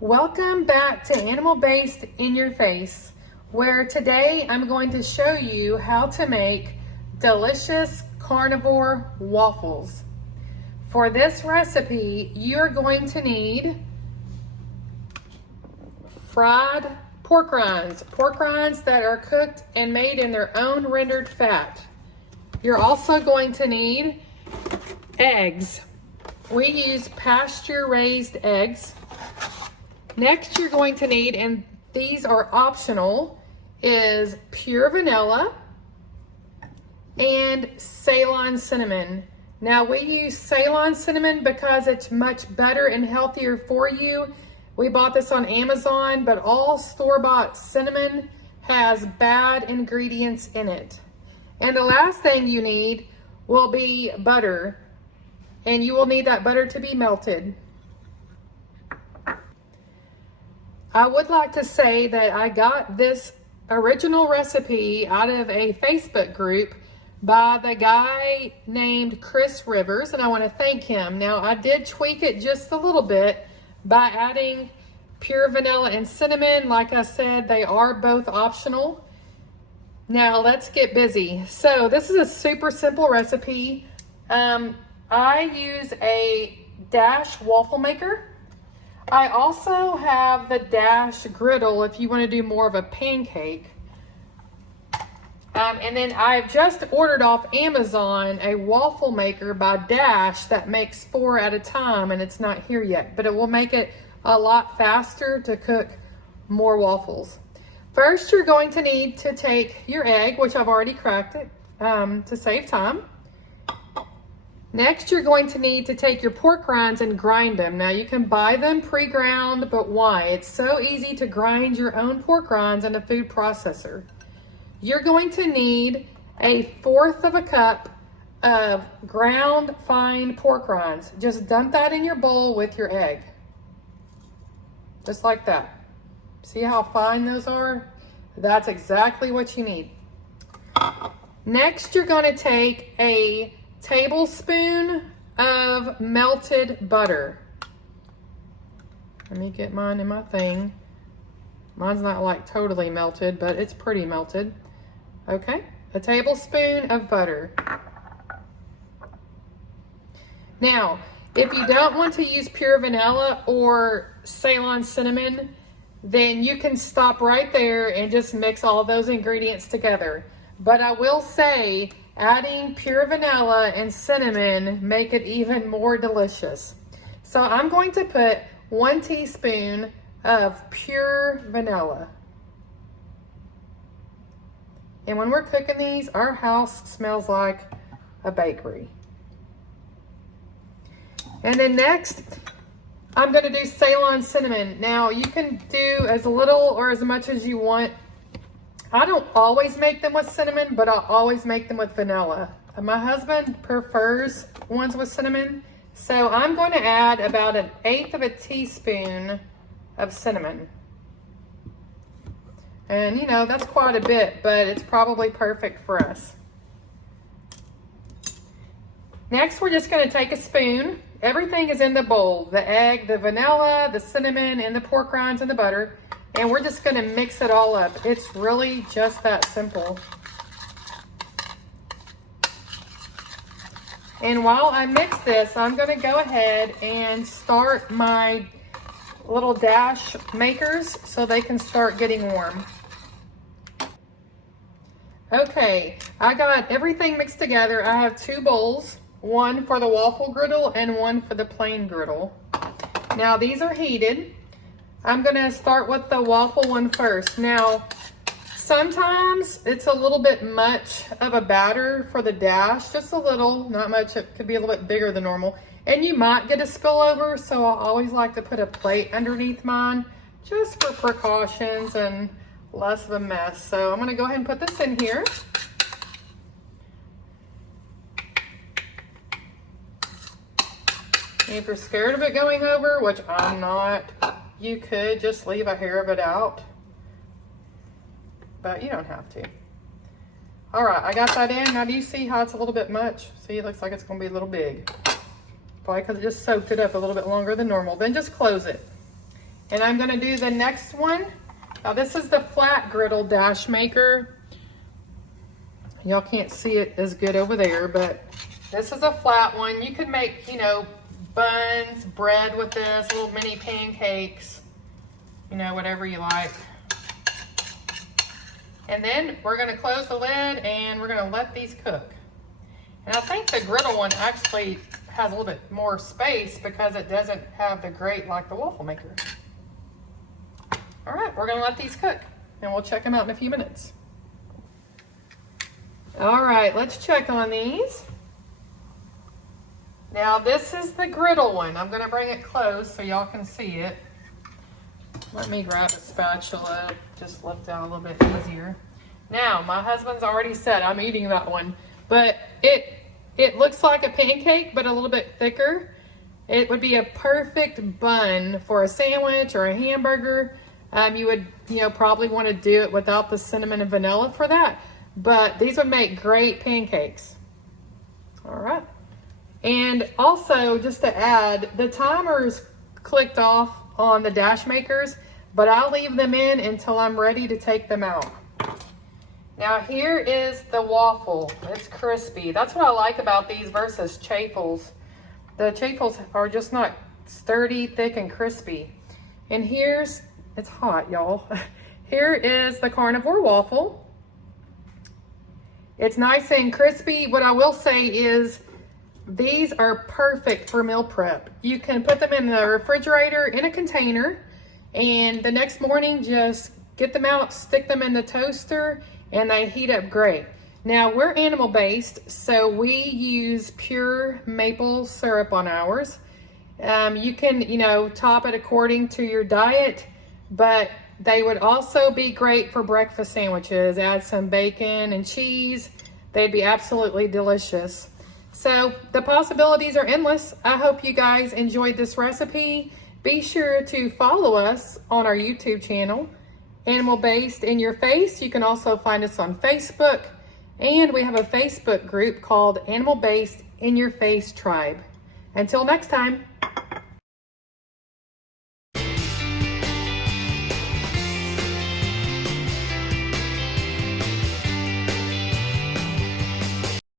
Welcome back to Animal-Based in Your Face, where today I'm going to show you how to make delicious carnivore waffles. For this recipe, you're going to need fried pork rinds that are cooked and made in their own rendered fat. You're also going to need eggs. We use pasture-raised eggs. Next, you're going to need, and these are optional, is pure vanilla and Ceylon cinnamon. Now, we use Ceylon cinnamon because it's much better and healthier for you. We bought this on Amazon, but all store-bought cinnamon has bad ingredients in it. And the last thing you need will be butter, and you will need that butter to be melted. I would like to say that I got this original recipe out of a Facebook group by the guy named Chris Rivers, and I want to thank him. Now, I did tweak it just a little bit by adding pure vanilla and cinnamon. Like I said, they are both optional. Now, let's get busy. So, this is a super simple recipe. I use a Dash waffle maker. I also have the Dash griddle if you want to do more of a pancake. And then I've just ordered off Amazon a waffle maker by Dash that makes 4 at a time, and it's not here yet, but it will make it a lot faster to cook more waffles. First, you're going to need to take your egg, which I've already cracked it to save time. Next, you're going to need to take your pork rinds and grind them. Now, you can buy them pre-ground, but why? It's so easy to grind your own pork rinds in a food processor. You're going to need 1/4 cup of ground fine pork rinds. Just dump that in your bowl with your egg. Just like that. See how fine those are? That's exactly what you need. Next, you're going to take a tablespoon of melted butter. Let me get mine in my thing. Mine's not like totally melted, but it's pretty melted. Okay, a tablespoon of butter. Now, if you don't want to use pure vanilla or Ceylon cinnamon, then you can stop right there and just mix all those ingredients together. But I will say, adding pure vanilla and cinnamon make it even more delicious. So I'm going to put 1 teaspoon of pure vanilla. And when we're cooking these, our house smells like a bakery. And then next, I'm going to do Ceylon cinnamon. Now, you can do as little or as much as you want. I don't always make them with cinnamon, but I always make them with vanilla. My husband prefers ones with cinnamon, so I'm going to add about 1/8 teaspoon of cinnamon. And you know, that's quite a bit, but it's probably perfect for us. Next, we're just going to take a spoon. Everything is in the bowl. The egg, the vanilla, the cinnamon, and the pork rinds and the butter. And we're just going to mix it all up. It's really just that simple. And while I mix this, I'm going to go ahead and start my little Dash makers so they can start getting warm. Okay, I got everything mixed together. I have 2 bowls, one for the waffle griddle and one for the plain griddle. Now, these are heated. I'm going to start with the waffle one first. Now, sometimes it's a little bit much of a batter for the Dash, just a little, not much. It could be a little bit bigger than normal. And you might get a spillover, so I always like to put a plate underneath mine just for precautions and less of a mess. So I'm going to go ahead and put this in here. And if you're scared of it going over, which I'm not, you could just leave a hair of it out, but you don't have to. All right, I got that in. Now, do you see how it's a little bit much? See, it looks like it's going to be a little big. Probably because it just soaked it up a little bit longer than normal. Then just close it. And I'm gonna do the next one. Now this is the flat griddle dash maker. Y'all can't see it as good over there, but this is a flat one. You could make, you know, buns, bread with this, little mini pancakes, you know, whatever you like. And then we're gonna close the lid and we're gonna let these cook. And I think the griddle one actually has a little bit more space because it doesn't have the grate like the waffle maker. All right, we're gonna let these cook and we'll check them out in a few minutes. All right, let's check on these. Now this is the griddle one. I'm gonna bring it close so y'all can see it. Let me grab a spatula, just lift out a little bit easier. Now, my husband's already said I'm eating that one, but it looks like a pancake, but a little bit thicker. It would be a perfect bun for a sandwich or a hamburger. You would, you know, probably want to do it without the cinnamon and vanilla for that, but these would make great pancakes. All right. And also, just to add, the timer's clicked off on the dash makers, but I'll leave them in until I'm ready to take them out. Now here is the waffle. It's crispy. That's what I like about these versus chaffles. The chaffles are just not sturdy, thick, and crispy. And here's, it's hot, y'all. Here is the Carnivore waffle. It's nice and crispy. What I will say is these are perfect for meal prep. You can put them in the refrigerator in a container, and the next morning just get them out, stick them in the toaster, and they heat up great. Now we're animal based, so we use pure maple syrup on ours. You can, you know, top it according to your diet, but they would also be great for breakfast sandwiches. Add some bacon and cheese. They'd be absolutely delicious. So the possibilities are endless. I hope you guys enjoyed this recipe. Be sure to follow us on our YouTube channel, Animal Based in Your Face. You can also find us on Facebook, and we have a Facebook group called Animal Based in Your Face Tribe. Until next time.